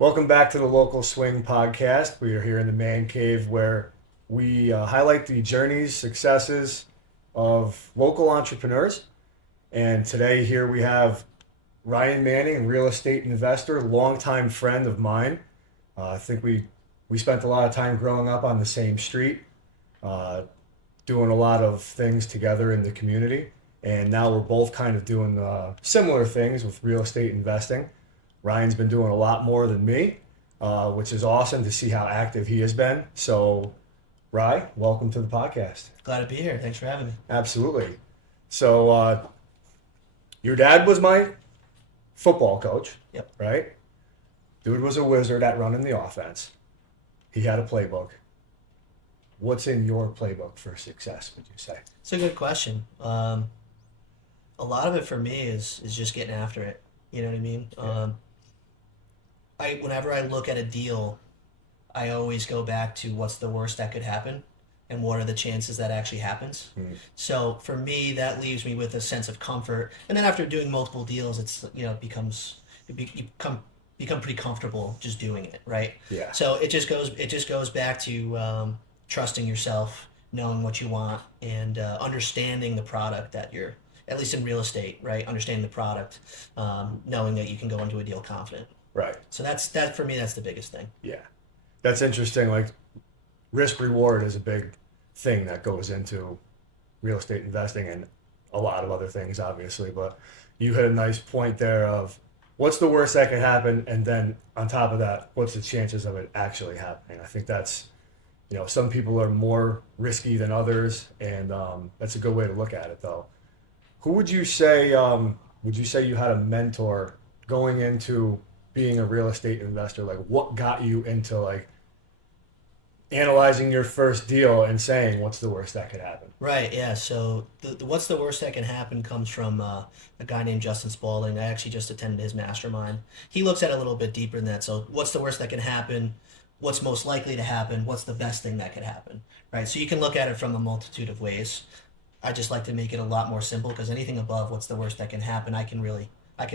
Welcome back to the Local Swing Podcast. We are here in the Man Cave where we highlight the journeys, successes of local entrepreneurs. And today here we have Ryan Manning, real estate investor, longtime friend of mine. I think we spent a lot of time growing up on the same street, uh, doing a lot of things together in the community. And now we're both kind of doing similar things with real estate investing. Ryan's been doing a lot more than me, which is awesome to see how active he has been. So, Ryan, welcome to the podcast. Glad to be here. Thanks for having me. Absolutely. So, your dad was my football coach, Yep. right? Dude was a wizard at running the offense. He had a playbook. What's in your playbook for success, would you say? It's a good question. A lot of it for me is just getting after it. You know what I mean? Yeah. Whenever I look at a deal, I always go back to what's the worst that could happen, and what are the chances that actually happens. Mm. So for me, that leaves me with a sense of comfort. And then after doing multiple deals, you become pretty comfortable just doing it, right? Yeah. So it just goes back to trusting yourself, knowing what you want, and understanding the product that you're, at least in real estate, right? Understanding the product, knowing that you can go into a deal confident. Right. So that for me. That's the biggest thing. Yeah. That's interesting. Like, risk reward is a big thing that goes into real estate investing and a lot of other things, obviously. But you hit a nice point there of what's the worst that could happen, and then on top of that, what's the chances of it actually happening? I think that's, some people are more risky than others, and that's a good way to look at it, though. Who would you say? Would you say you had a mentor going into being a real estate investor? Like, what got you into like analyzing your first deal and saying, "What's the worst that could happen?" Right. Yeah. So the what's the worst that can happen comes from a guy named Justin Spalding. I actually just attended his mastermind. He looks at it a little bit deeper than that. So what's the worst that can happen? What's most likely to happen? What's the best thing that could happen? Right. So you can look at it from a multitude of ways. I just like to make it a lot more simple, because anything above what's the worst that can happen, I can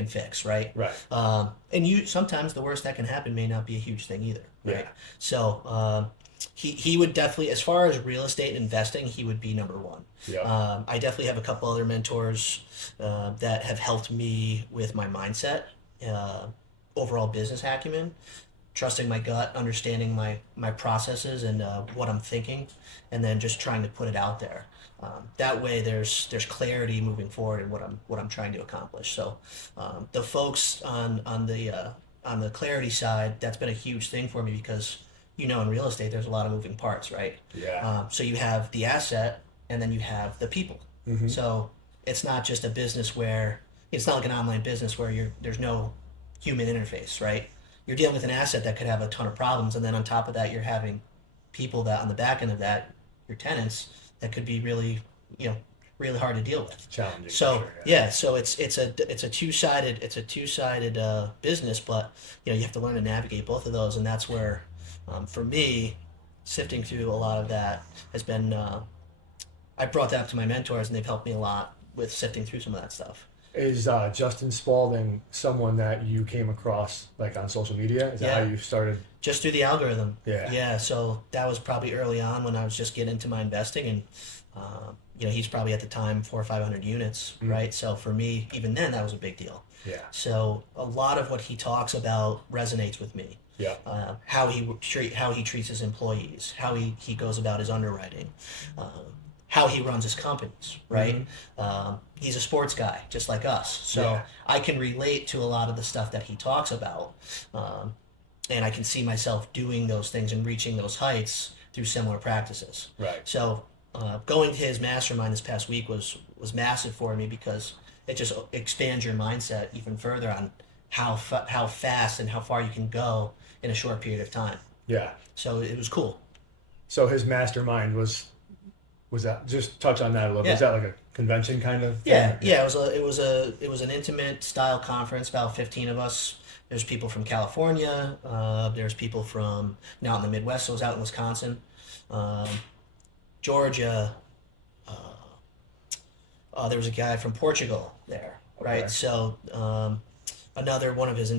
fix, right? Right. And you sometimes the worst that can happen may not be a huge thing either, right? Yeah. So he would definitely, as far as real estate investing, he would be number one. Yeah. I definitely have a couple other mentors that have helped me with my mindset, uh, overall business acumen, trusting my gut, understanding my processes and what I'm thinking, and then just trying to put it out there. That way, there's clarity moving forward in what I'm trying to accomplish. So, the folks on the clarity side, that's been a huge thing for me, because in real estate there's a lot of moving parts, right? Yeah. So you have the asset, and then you have the people. Mm-hmm. So it's not just a business where it's not like an online business where there's no human interface, right? You're dealing with an asset that could have a ton of problems, and then on top of that, you're having people that on the back end of that, your tenants, that could be really, really hard to deal with. Challenging. So for sure, yeah, so it's a two sided business, but you have to learn to navigate both of those, and that's where, for me, sifting through a lot of that has been. I brought that up to my mentors, and they've helped me a lot with sifting through some of that stuff. Is Justin Spalding someone that you came across like on social media? Is that Yeah. how you started? Just through the algorithm. Yeah. Yeah. So that was probably early on when I was just getting into my investing, and he's probably at the time 400 or 500 units, Mm. right? So for me, even then, that was a big deal. Yeah. So a lot of what he talks about resonates with me. Yeah. How he treats his employees, how he goes about his underwriting, how he runs his companies, right? He's a sports guy just like us, so Yeah. I can relate to a lot of the stuff that he talks about, and I can see myself doing those things and reaching those heights through similar practices. Right. So going to his mastermind this past week was massive for me, because it just expands your mindset even further on how fast and how far you can go in a short period of time. Yeah. So it was cool. So his mastermind was that, just touch on that a little bit. Yeah. Is that like a convention kind of thing? Yeah. It was an intimate style conference. About 15 of us. There's people from California. There's people from out in the Midwest. So I was out in Wisconsin, Georgia. There was a guy from Portugal there, right? Okay. So another one of his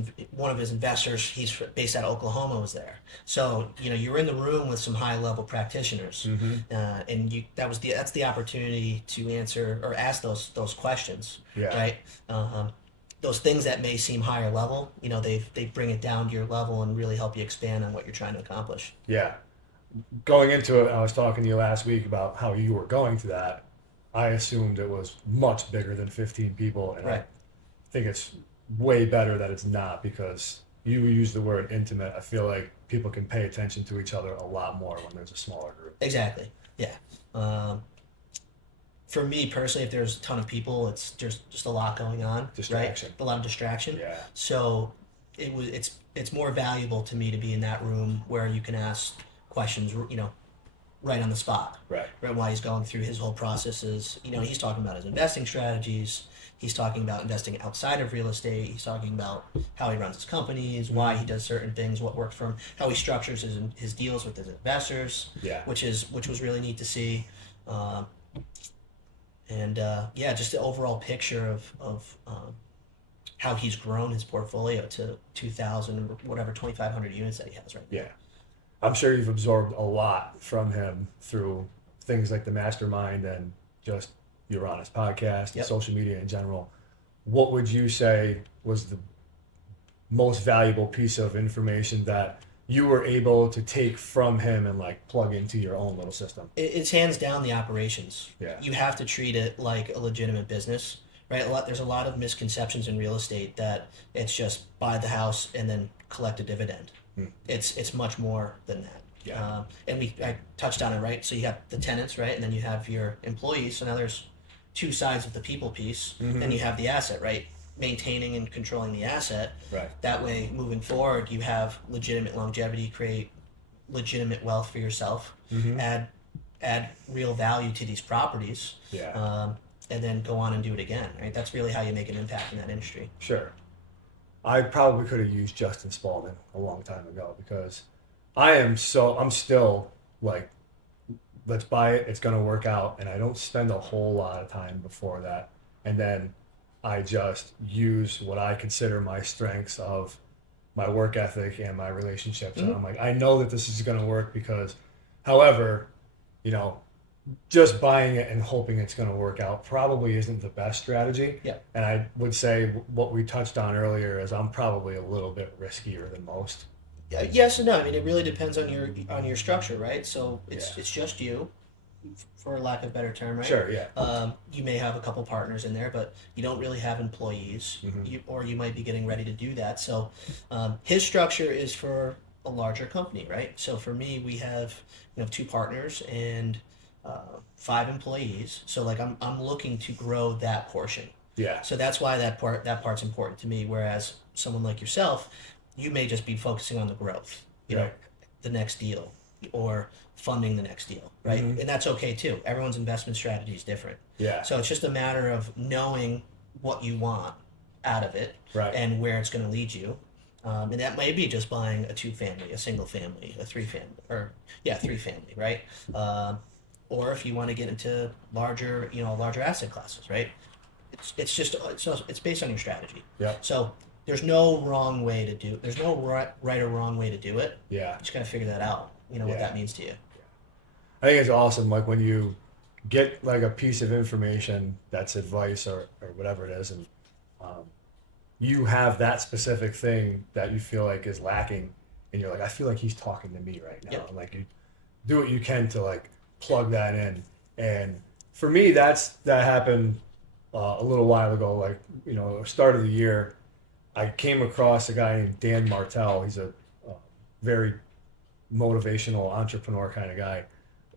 investors, based out of Oklahoma, was there. So you're in the room with some high level practitioners, and that's the opportunity to answer or ask those questions, Yeah. right? Those things that may seem higher level, they bring it down to your level and really help you expand on what you're trying to accomplish. Yeah. Going into it, I was talking to you last week about how you were going to that. I assumed it was much bigger than 15 people, and Right. I think it's way better that it's not, because you use the word intimate. I feel like people can pay attention to each other a lot more when there's a smaller group. Exactly. Yeah. For me personally, if there's a ton of people, there's just a lot going on, Distraction. right? A lot of distraction. Yeah. So it's more valuable to me to be in that room where you can ask questions, right on the spot. Right. Right. While he's going through his whole processes, he's talking about his investing strategies. He's talking about investing outside of real estate. He's talking about how he runs his companies, why he does certain things, what works for him, how he structures his deals with his investors. Yeah. Which was really neat to see. Just the overall picture of how he's grown his portfolio to 2,000 or whatever 2,500 units that he has right now. Yeah. I'm sure you've absorbed a lot from him through things like the mastermind and just you're on his podcast and Yep. social media in general. What would you say was the most valuable piece of information that you were able to take from him and like plug into your own little system? It's hands down the operations. Yeah. You have to treat it like a legitimate business, right? There's a lot of misconceptions in real estate that it's just buy the house and then collect a dividend. It's much more than that. Yeah. I touched on it, right? So you have the tenants, right? And then you have your employees. So now there's two sides of the people piece. Then you have the asset, right? Maintaining and controlling the asset. Right. That way, moving forward, you have legitimate longevity, create legitimate wealth for yourself, add real value to these properties, Yeah. and then go on and do it again, right? That's really how you make an impact in that industry. Sure. I probably could have used Justin Spalding a long time ago, because I'm still like, let's buy it, it's going to work out. And I don't spend a whole lot of time before that. And then I just use what I consider my strengths of my work ethic and my relationships. And I'm like, I know that this is going to work, because however, just buying it and hoping it's going to work out probably isn't the best strategy. Yeah. And I would say what we touched on earlier is I'm probably a little bit riskier than most. Yes and no. I mean, it really depends on your structure, right? So it's just you, for lack of a better term, right? Sure, yeah. You may have a couple partners in there, but you don't really have employees, or you might be getting ready to do that. So his structure is for a larger company, right? So for me, we have 2 partners and 5 employees. So like I'm looking to grow that portion. Yeah. So that's why that part's important to me. Whereas someone like yourself, you may just be focusing on the growth, Right. the next deal, or funding the next deal, right? And that's okay too. Everyone's investment strategy is different. Yeah. So it's just a matter of knowing what you want out of it, Right. and where it's going to lead you. And that may be just buying a 2-family, a single family, a 3-family, or 3-family, right? Or if you want to get into larger asset classes, right? It's based on your strategy. Yeah. So there's no wrong way to do. There's no right or wrong way to do it. Yeah. You just gotta figure that out. What Yeah. that means to you. I think it's awesome, like when you get like a piece of information that's advice or whatever it is, and you have that specific thing that you feel like is lacking, and you're like, I feel like he's talking to me right now. Yep. And like, you do what you can to like plug that in. And for me, that happened a little while ago. Like, start of the year, I came across a guy named Dan Martell. He's a very motivational entrepreneur kind of guy,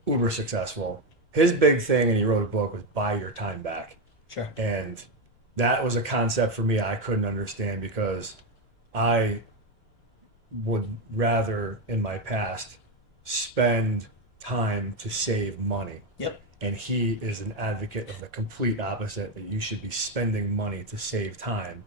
uber successful. His big thing, and he wrote a book, was buy your time back. Sure. And that was a concept for me I couldn't understand, because I would rather in my past spend time to save money. Yep. And he is an advocate of the complete opposite, that you should be spending money to save time,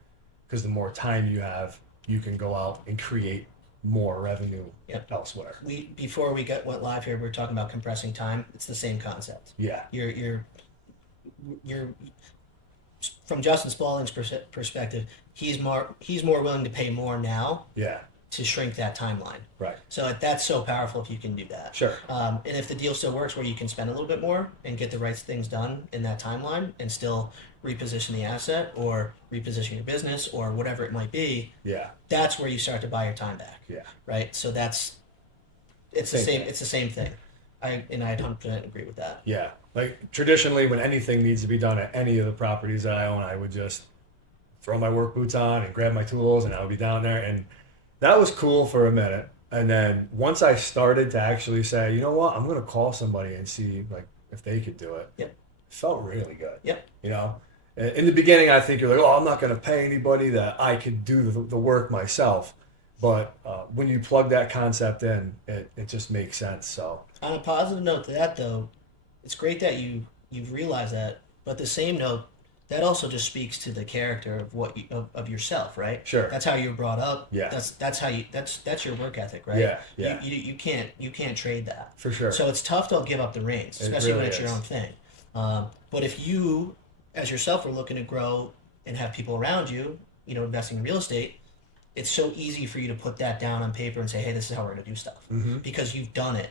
because the more time you have, you can go out and create more revenue elsewhere. Before we went live here, we were talking about compressing time. It's the same concept. Yeah. You're from Justin Spalding's perspective, he's more willing to pay more now Yeah. to shrink that timeline. Right. So that's so powerful if you can do that. Sure. And if the deal still works where you can spend a little bit more and get the right things done in that timeline and still reposition the asset or reposition your business or whatever it might be, Yeah. that's where you start to buy your time back. Yeah. Right. So it's the Same same. thing. It's the same thing. I 100% agree with that. Yeah. Like traditionally, when anything needs to be done at any of the properties that I own, I would just throw my work boots on and grab my tools, and I would be down there. And that was cool for a minute. And then once I started to actually say, you know what, I'm going to call somebody and see like if they could do it. Yep. It felt really good. Yep. You know, in the beginning, I think you're like, oh, I'm not going to pay anybody, that I could do the work myself. But when you plug that concept in, it just makes sense. So On a positive note to that, though, it's great that you've realized that. But the same note, that also just speaks to the character of what of yourself, right? Sure. That's how you were brought up. Yeah. That's how you that's your work ethic, right? Yeah, yeah. You can't trade that. for sure. So it's tough to give up the reins, It especially when really it's your is. own thing. But if you, as yourself, are looking to grow and have people around you, investing in real estate, it's so easy for you to put that down on paper and say, "Hey, this is how we're going to do stuff," because you've done it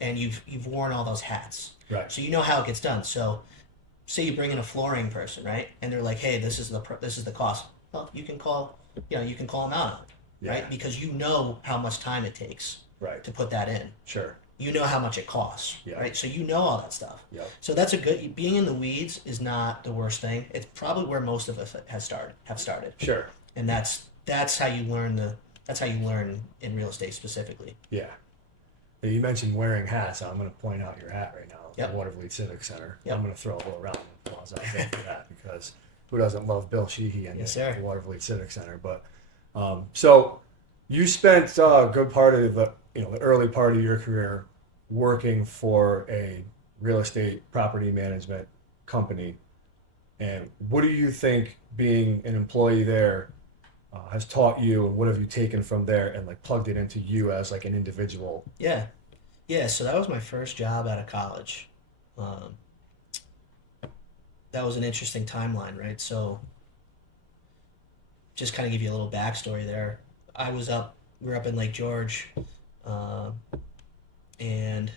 and you've worn all those hats, Right. so you know how it gets done. So, say you bring in a flooring person, right, and they're like, "Hey, this is the cost." Well, you can call them out on it, Yeah. right? Because you know how much time it takes Right. to put that in. Sure. You know how much it costs, Yeah. right? So you know all that stuff. Yep. So that's being in the weeds is not the worst thing. It's probably where most of us have started, Sure. and that's how you learn in real estate specifically. Yeah. You mentioned wearing hats. I'm going to point out your hat right now. Yep. The Watervliet Civic Center. Yep. I'm going to throw a little round of applause out there for that, because who doesn't love Bill Sheehy and Yes, the sir. Watervliet Civic Center? But so you spent a good part of the early part of your career working for a real estate property management company. And what do you think being an employee there has taught you, and what have you taken from there and like plugged it into you as like an individual? Yeah. So that was my first job out of college. That was an interesting timeline, right? So just kind of give you a little backstory there. Grew up in Lake George, and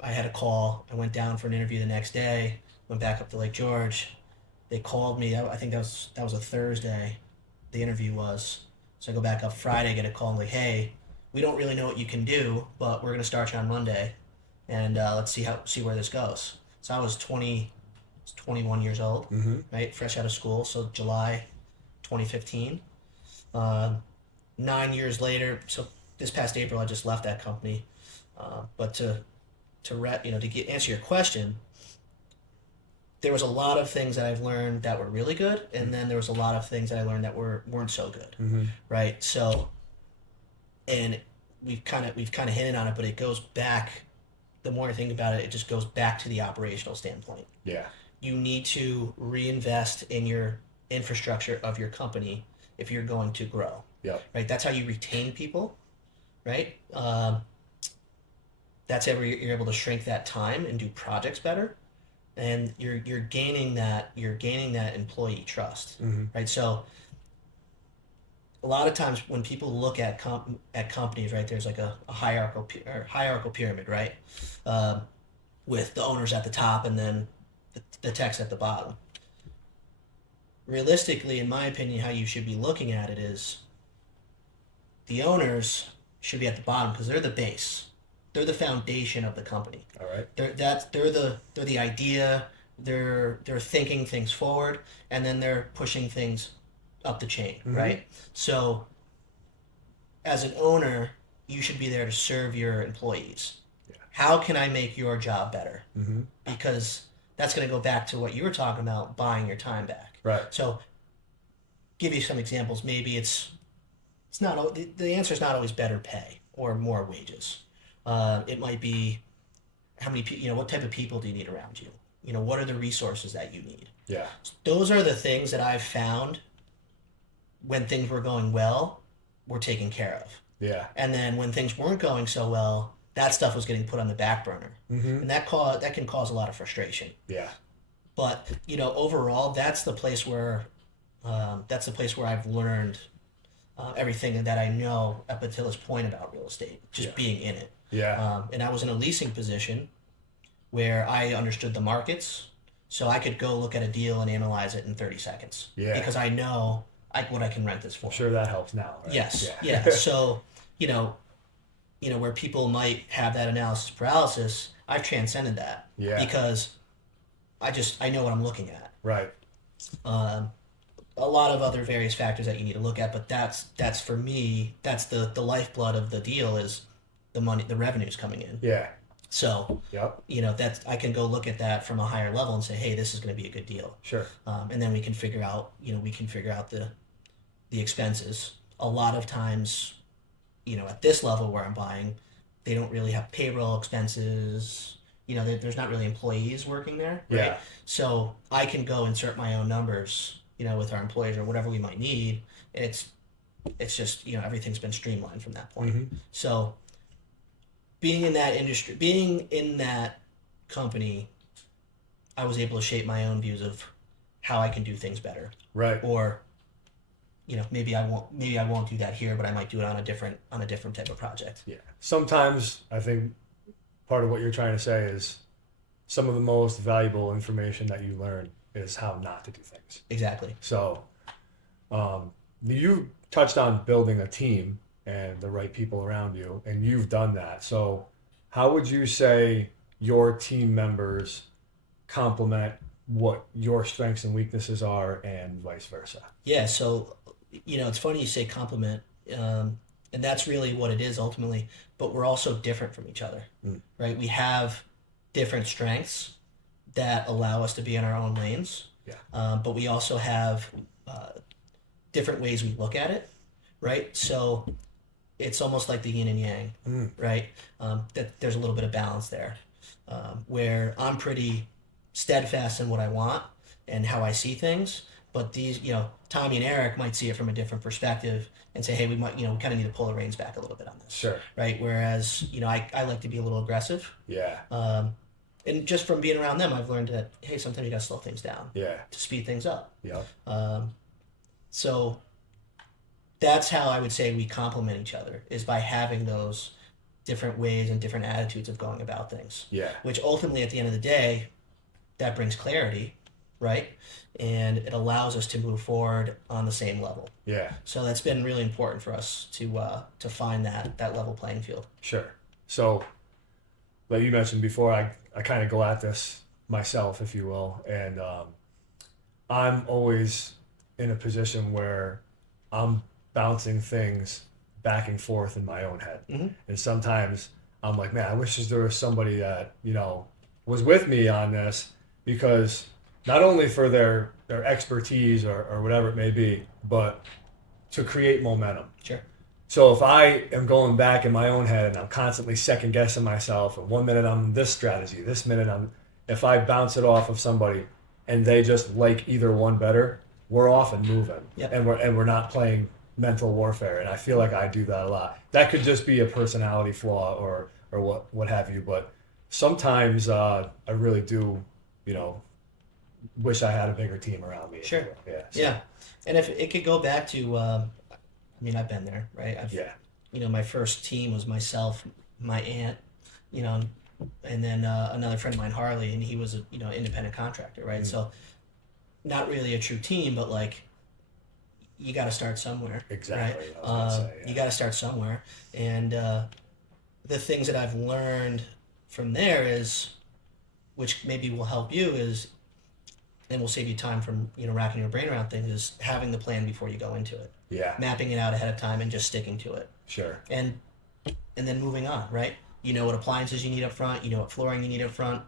I had a call. I went down for an interview the next day. Went back up to Lake George. They called me. I think that was a Thursday. The interview was. So I go back up Friday, get a call, and like, hey, we don't really know what you can do, but we're gonna start you on Monday, and let's see where this goes. So I was 21 years old, right, fresh out of school. So July 2015. 9 years later, so this past April, I just left that company. But to answer your question, there was a lot of things that I've learned that were really good, and then there was a lot of things that I learned that weren't so good, right? So, and we've kind of hinted on it, but it goes back. The more I think about it, it just goes back to the operational standpoint. Yeah. You need to reinvest in your infrastructure of your company if you're going to grow. Yep. Right. That's how you retain people. Right. That's how you're able to shrink that time and do projects better, and you're gaining that employee trust. Right. So a lot of times when people look at companies, right, there's like a hierarchical pyramid, right, with the owners at the top and then the techs at the bottom. Realistically, in my opinion, how you should be looking at it is the owners should be at the bottom because they're the base. They're the foundation of the company. All right. They're the idea. They're thinking things forward, and then they're pushing things up the chain, right? So, as an owner, you should be there to serve your employees. Yeah. How can I make your job better? Mm-hmm. Because that's going to go back to what you were talking about, buying your time back. Right. So, give you some examples. Maybe it's not the answer is not always better pay or more wages. It might be how many what type of people do you need around you? What are the resources that you need? Yeah. Those are the things that I've found when things were going well, were taken care of. Yeah. And then when things weren't going so well, that stuff was getting put on the back burner. And that can cause a lot of frustration. Yeah. But, overall, that's the place where That's the place where I've learned everything that I know up until this point about real estate, just being in it. Yeah. And I was in a leasing position where I understood the markets, so I could go look at a deal and analyze it in 30 seconds. Yeah. Because I know what I can rent this for. I'm sure that helps now, right? Yes. Yeah. Yeah. So, you know, where people might have that analysis paralysis, I've transcended that. Yeah. Because I know what I'm looking at. Right. A lot of other various factors that you need to look at, but that's for me, that's the lifeblood of the deal is the money, the revenues coming in. Yeah. So, Yep. that's, I can go look at that from a higher level and say, hey, this is going to be a good deal. Sure. And then we can figure out, the expenses. A lot of times, at this level where I'm buying, they don't really have payroll expenses. There's not really employees working there, right? Yeah. So I can go insert my own numbers, with our employees or whatever we might need. And it's just, everything's been streamlined from that point. Mm-hmm. So being in that industry, being in that company, I was able to shape my own views of how I can do things better. Right. Or, maybe I won't do that here, but I might do it on a different type of project. Yeah. Sometimes I think part of what you're trying to say is some of the most valuable information that you learn is how not to do things. Exactly. So, you touched on building a team and the right people around you, and you've done that. So, how would you say your team members complement what your strengths and weaknesses are, and vice versa? Yeah. So, it's funny you say compliment, and that's really what it is ultimately. But we're also different from each other, right? We have different strengths that allow us to be in our own lanes. Yeah. But we also have different ways we look at it, right? So it's almost like the yin and yang, right? That there's a little bit of balance there, where I'm pretty steadfast in what I want and how I see things. But these, Tommy and Eric might see it from a different perspective and say, hey, we might, we kind of need to pull the reins back a little bit on this. Sure. Right. Whereas, I like to be a little aggressive. Yeah. And just from being around them, I've learned that, hey, sometimes you got to slow things down. Yeah. To speed things up. Yeah. So that's how I would say we complement each other, is by having those different ways and different attitudes of going about things. Yeah. Which ultimately, at the end of the day, that brings clarity, right? And it allows us to move forward on the same level. Yeah. So that's been really important for us to find that level playing field. Sure. So, like you mentioned before, I kind of go at this myself, if you will, and I'm always in a position where I'm bouncing things back and forth in my own head. Mm-hmm. And sometimes I'm like, man, I wish there was somebody that, was with me on this, because not only for their expertise or whatever it may be, but to create momentum. Sure. So if I am going back in my own head and I'm constantly second guessing myself, and 1 minute I'm this strategy, this minute if I bounce it off of somebody and they just like either one better, we're off and moving. Yep. And we're not playing mental warfare. And I feel like I do that a lot. That could just be a personality flaw or what have you. But sometimes I really do, wish I had a bigger team around me. Sure. Yeah. So, Yeah. And if it could go back to, I've been there, right? My first team was myself, my aunt, and then another friend of mine, Harley, and he was a independent contractor, right? So not really a true team, but like you got to start somewhere. Exactly. Right? I was gonna say, yeah. You got to start somewhere, and the things that I've learned from there is, which maybe will help you, is, and will save you time from wrapping your brain around things, is having the plan before you go into it. Yeah. Mapping it out ahead of time and just sticking to it. Sure. And then moving on, right? You know what appliances you need up front, you know what flooring you need up front.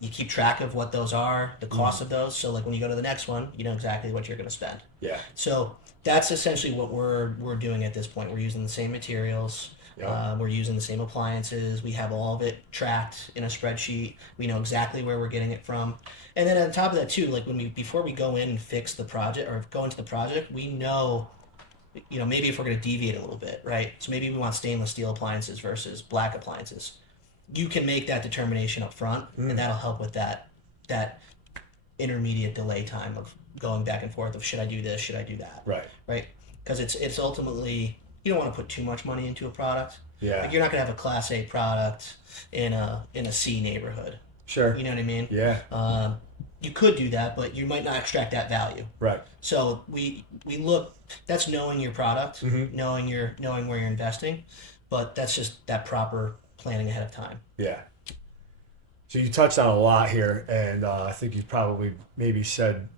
You keep track of what those are, the cost of those, so like when you go to the next one, you know exactly what you're going to spend. Yeah. So that's essentially what we're doing at this point. We're using the same materials. Yep. We're using the same appliances. We have all of it tracked in a spreadsheet. We know exactly where we're getting it from. And then on top of that too, like before we go in and fix the project or go into the project, we know, maybe if we're going to deviate a little bit, right? So maybe we want stainless steel appliances versus black appliances. You can make that determination up front, and that'll help with that intermediate delay time of going back and forth of should I do this, should I do that, Right. right? Because it's ultimately you don't want to put too much money into a product. Yeah. Like you're not gonna have a Class A product in a C neighborhood. Sure. You know what I mean? Yeah. You could do that, but you might not extract that value. Right. So we look. That's knowing your product, Mm-hmm. knowing where you're investing, but that's just that proper planning ahead of time. Yeah. So you touched on a lot here, and I think you probably maybe said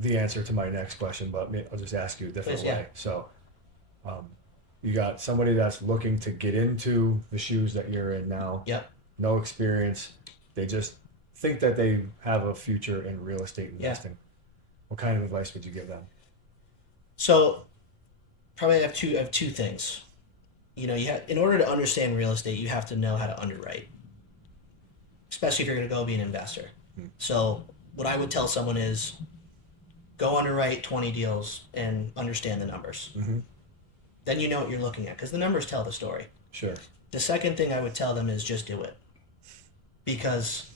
the answer to my next question, but I'll just ask you a different Please, yeah. way. So, you got somebody that's looking to get into the shoes that you're in now. Yep. No experience. They just think that they have a future in real estate Yeah. investing. What kind of advice would you give them? So probably I have two things. You know, in order to understand real estate, you have to know how to underwrite, especially if you're going to go be an investor. So what I would tell someone is go underwrite 20 deals and understand the numbers. Mm-hmm. Then you know what you're looking at because the numbers tell the story. Sure. The second thing I would tell them is just do it, because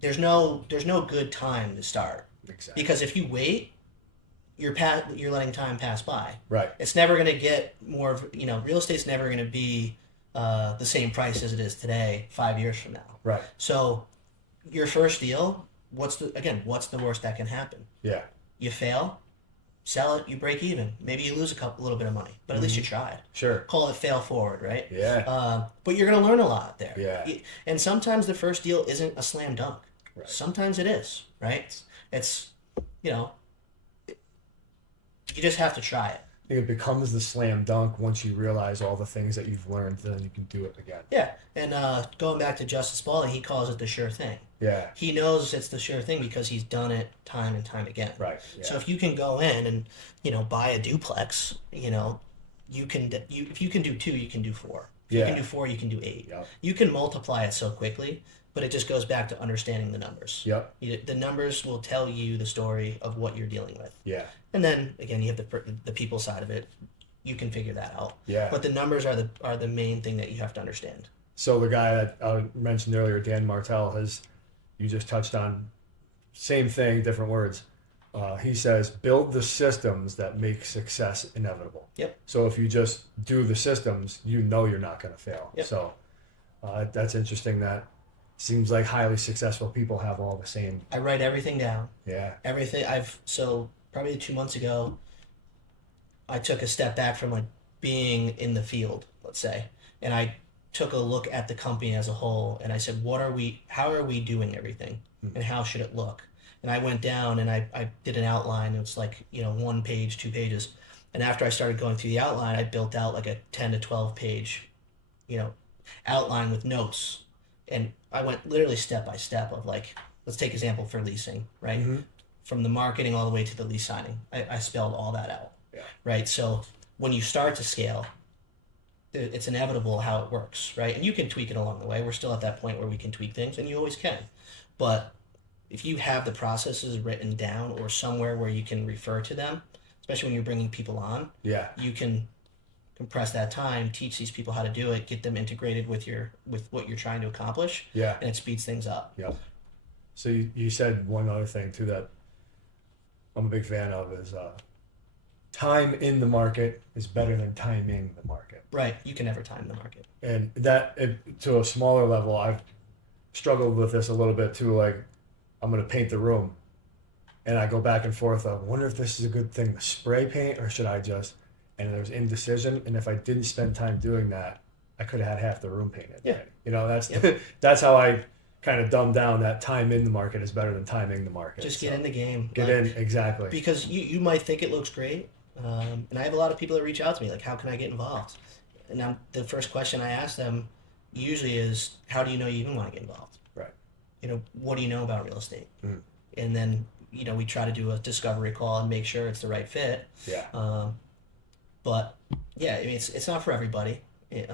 there's no good time to start. Exactly. Because if you wait, you're letting time pass by. Right. It's never going to get more. Real estate's never going to be the same price as it is today 5 years from now. Right. So your first deal, what's the worst that can happen? Yeah. You fail, sell it, you break even. Maybe you lose a little bit of money, but at least you tried. Sure. Call it fail forward, right? Yeah. But you're going to learn a lot there. Yeah. And sometimes the first deal isn't a slam dunk. Right. Sometimes it is, right? It's, you just have to try it. I think it becomes the slam dunk once you realize all the things that you've learned, then you can do it again. Yeah. And going back to Justice Spaulding, he calls it the sure thing. Yeah. He knows it's the sure thing because he's done it time and time again. Right. Yeah. So if you can go in and, buy a duplex, you can, if you can do 2, you can do 4. If you can do 4, you can do 8. Yep. You can multiply it so quickly, but it just goes back to understanding the numbers. Yep. The numbers will tell you the story of what you're dealing with. Yeah. And then again, you have the people side of it. You can figure that out. Yeah. But the numbers are the main thing that you have to understand. So the guy that I mentioned earlier, Dan Martell, you just touched on, same thing, different words. He says, build the systems that make success inevitable. Yep. So if you just do the systems, you know you're not going to fail. Yep. So that's interesting. That seems like highly successful people have all the same. I write everything down. Yeah. Everything so probably 2 months ago, I took a step back from like being in the field, let's say, and I took a look at the company as a whole, and I said, how are we doing everything, and how should it look? And I went down and I did an outline. It was like 1 page, 2 pages, and after I started going through the outline, I built out like a 10 to 12 page, outline with notes, and I went literally step by step of like, let's take example for leasing, right? Mm-hmm. From the marketing all the way to the lease signing. I spelled all that out. Yeah. Right. So when you start to scale, it's inevitable how it works, right? And you can tweak it along the way. We're still at that point where we can tweak things, and you always can. But if you have the processes written down or somewhere where you can refer to them, especially when you're bringing people on, Yeah. you can compress that time, teach these people how to do it, get them integrated with what you're trying to accomplish, Yeah. and it speeds things up. Yep. So you said one other thing too that I'm a big fan of is time in the market is better than timing the market. Right. You can never time the market. And to a smaller level, I've struggled with this a little bit too. Like, I'm going to paint the room, and I go back and forth of, wonder if this is a good thing to spray paint or should I just, and there's indecision. And if I didn't spend time doing that, I could have had half the room painted. Yeah. Right? That's how I kind of dumb down that time in the market is better than timing the market. Just get in the game. Get in, exactly. Because you might think it looks great. And I have a lot of people that reach out to me, like, how can I get involved? And the first question I ask them usually is, how do you know you even want to get involved? Right. What do you know about real estate? Mm. And then, we try to do a discovery call and make sure it's the right fit. Yeah. But yeah, I mean, it's not for everybody. It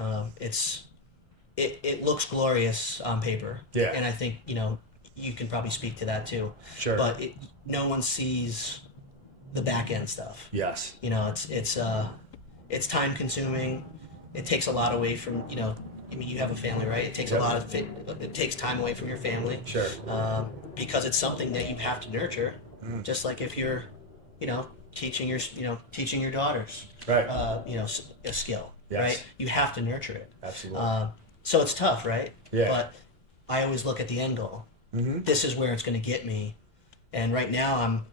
looks glorious on paper. Yeah. And I think, you can probably speak to that too. Sure. But no one sees the back end stuff. Yes. It's time consuming. It takes a lot away from, I mean, you have a family, right? It takes Yep. a lot of it takes time away from your family, Sure. because it's something that you have to nurture. Mm. Just like if you're, teaching teaching your daughters, Right. a skill, Yes. right? You have to nurture it. Absolutely. So it's tough, right? Yeah. But I always look at the end goal. Mm-hmm. This is where it's going to get me. And right now I'm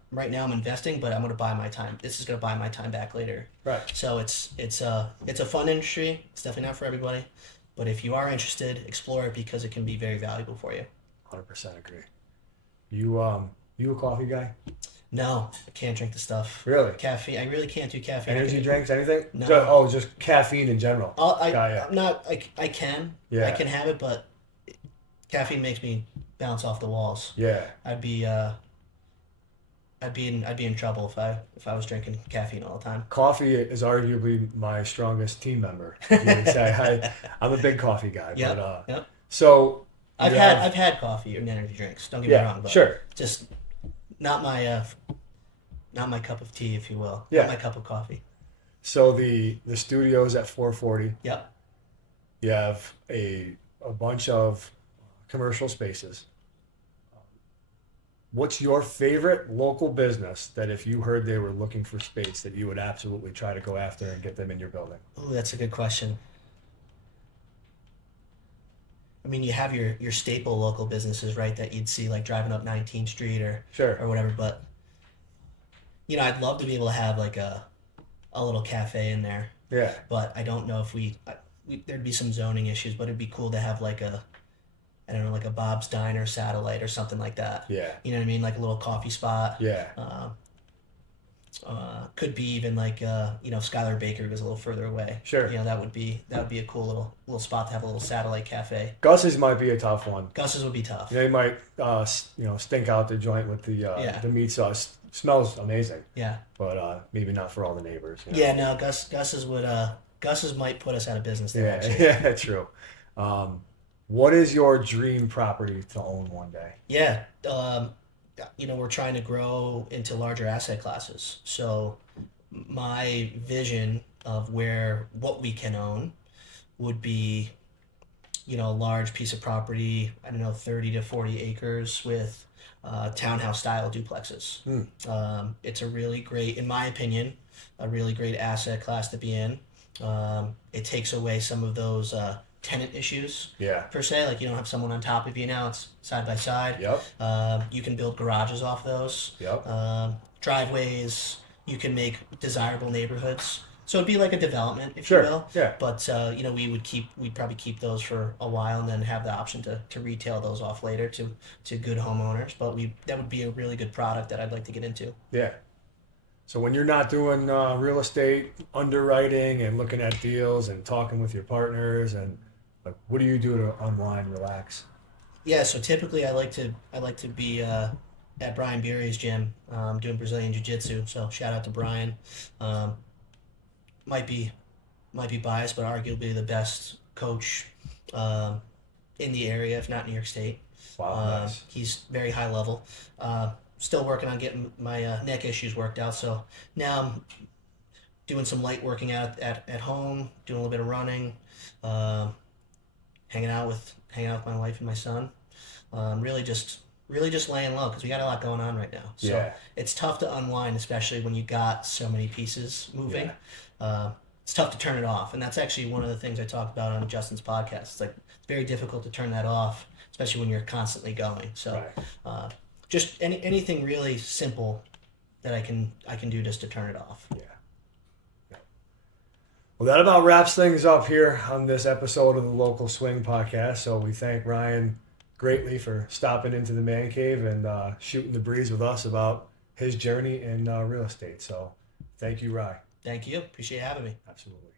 investing, but I'm going to buy my time. This is going to buy my time back later. Right. So it's a fun industry. It's definitely not for everybody, but if you are interested, explore it because it can be very valuable for you. 100% agree. You a coffee guy? No, I can't drink the stuff. Really? Caffeine. I really can't do caffeine. Energy drinks? Anything? No. Just caffeine in general. I'm not. I can. Yeah. I can have it, but caffeine makes me bounce off the walls. Yeah. I'd be in trouble if I was drinking caffeine all the time. Coffee is arguably my strongest team member. You would say I'm a big coffee guy. Yep. But, Yep. So I've had coffee and energy drinks. Don't get me wrong, but sure. just not my cup of tea, if you will. Yeah. Not my cup of coffee. So the studio's at 440. Yep. You have a bunch of commercial spaces. What's your favorite local business that if you heard they were looking for space that you would absolutely try to go after and get them in your building? Oh, that's a good question. I mean, you have your staple local businesses, right, that you'd see like driving up 19th Street or Sure. whatever, but I'd love to be able to have like a little cafe in there, Yeah. but I don't know if there'd be some zoning issues, but it'd be cool to have like I don't know, like a Bob's Diner satellite or something like that. Yeah. You know what I mean? Like a little coffee spot. Yeah. Could be even like if Skylar Baker was a little further away. Sure. That would be a cool little spot to have a little satellite cafe. Gus's might be a tough one. Gus's would be tough. They might stink out the joint with the meat sauce. Smells amazing. Yeah. But maybe not for all the neighbors. Yeah, no, Gus's might put us out of business there. Yeah, Actually. yeah, true. What is your dream property to own one day? Yeah, we're trying to grow into larger asset classes. So my vision of what we can own would be, a large piece of property, 30 to 40 acres with townhouse style duplexes. It's a really great, in my opinion, a really great asset class to be in. It takes away some of those tenant issues. Yeah. Per se, like you don't have someone on top of you now. It's side by side. Yep. You can build garages off those. Yep. Driveways. You can make desirable neighborhoods. So it'd be like a development, if Sure. you will. Yeah. But we'd probably keep those for a while and then have the option to retail those off later to good homeowners. But that would be a really good product that I'd like to get into. Yeah. So when you're not doing real estate underwriting and looking at deals and talking with your partners and what do you do to unwind, relax? Yeah, so typically I like to be at Brian Bury's gym doing Brazilian Jiu-Jitsu. So shout out to Brian. Might be biased, but arguably the best coach in the area, if not New York State. Wow, nice. He's very high level. Still working on getting my neck issues worked out. So now I'm doing some light working out at home, doing a little bit of running, hanging out with my wife and my son. Really just laying low because we got a lot going on right now. So Yeah. it's tough to unwind, especially when you got so many pieces moving. It's tough to turn it off, and that's actually one of the things I talked about on Justin's podcast. It's like it's very difficult to turn that off, especially when you're constantly going. So Right. just anything really simple that I can do just to turn it off. Yeah. Well, that about wraps things up here on this episode of the Local Swing Podcast. So we thank Ryan greatly for stopping into the Man Cave and shooting the breeze with us about his journey in real estate. So thank you, Ryan. Thank you. Appreciate having me. Absolutely.